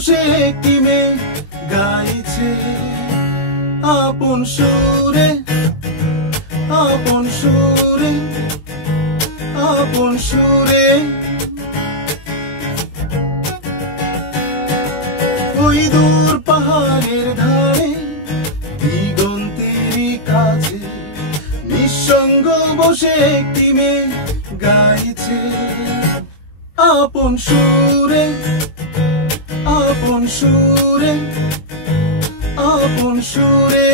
বসে একটি মেয়ে গাইছে আপন সুরে, আপন সুরে, আপন সুরে। ওই দূর পাহাড়ের ধারে দিগন্তের কাছে নিঃসঙ্গ বসে একটি মেয়ে গাইছে আপন সুরে, আপন সুরে, আপন সুরে।